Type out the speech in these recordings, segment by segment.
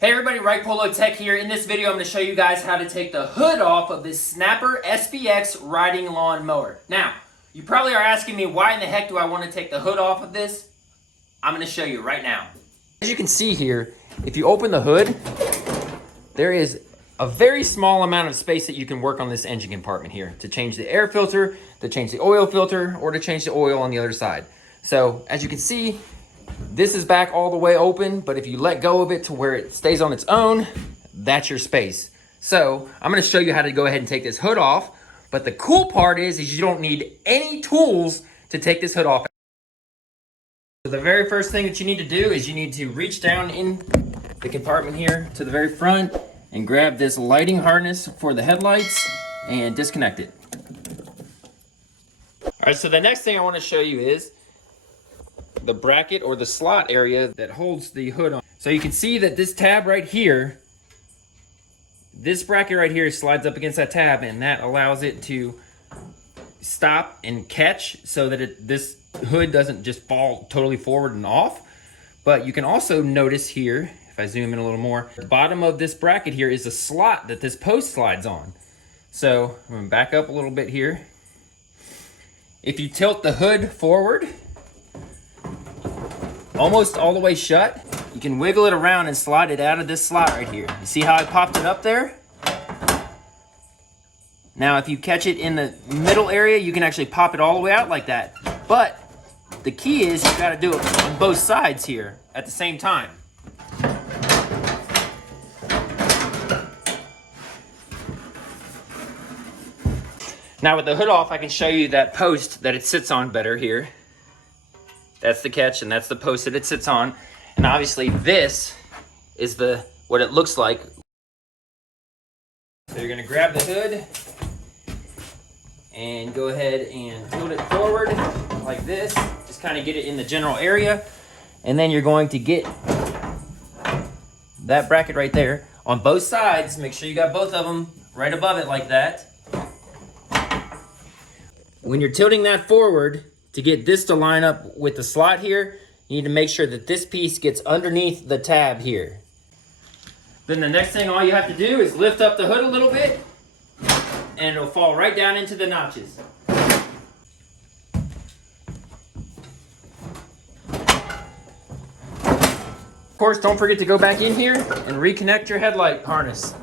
Hey everybody, Right Polo Tech here. In this video, I'm going to show you guys how to take the hood off of this Snapper SPX riding lawn mower. Now, you probably are asking me, why in the heck do I want to take the hood off of this? I'm going to show you right now. As you can see here, if you open the hood, there is a very small amount of space that you can work on this engine compartment here to change the air filter, to change the oil filter, or to change the oil on the other side. So, as you can see, this is back all the way open, but if you let go of it to where it stays on its own, that's your space. So I'm gonna show you how to go ahead and take this hood off, but the cool part is you don't need any tools to take this hood off. So the very first thing that you need to do is you need to reach down in the compartment here to the very front and grab this lighting harness for the headlights and disconnect it. All right, so the next thing I wanna show you is the bracket or the slot area that holds the hood on. So you can see that this tab right here, this bracket right here slides up against that tab, and that allows it to stop and catch so that this hood doesn't just fall totally forward and off. But you can also notice here, if I zoom in a little more, the bottom of this bracket here is a slot that this post slides on. So I'm gonna back up a little bit here. If you tilt the hood forward, almost all the way shut, you can wiggle it around and slide it out of this slot right here. You see how I popped it up there? Now if you catch it in the middle area, you can actually pop it all the way out like that. But the key is you gotta do it on both sides here at the same time. Now with the hood off, I can show you that post that it sits on better here. That's the catch, and that's the post that it sits on. And obviously this is what it looks like. So you're gonna grab the hood and go ahead and tilt it forward like this. Just kind of get it in the general area. And then you're going to get that bracket right there on both sides. Make sure you got both of them right above it like that. When you're tilting that forward, to get this to line up with the slot here, you need to make sure that this piece gets underneath the tab here. Then the next thing, all you have to do is lift up the hood a little bit, and it'll fall right down into the notches. Of course, don't forget to go back in here and reconnect your headlight harness.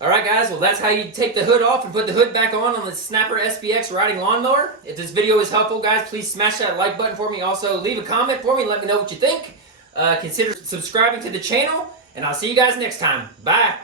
Alright guys, well that's how you take the hood off and put the hood back on the Snapper SPX riding lawnmower. If this video was helpful, guys, please smash that like button for me. Also, leave a comment for me and let me know what you think. Consider subscribing to the channel, and I'll see you guys next time. Bye!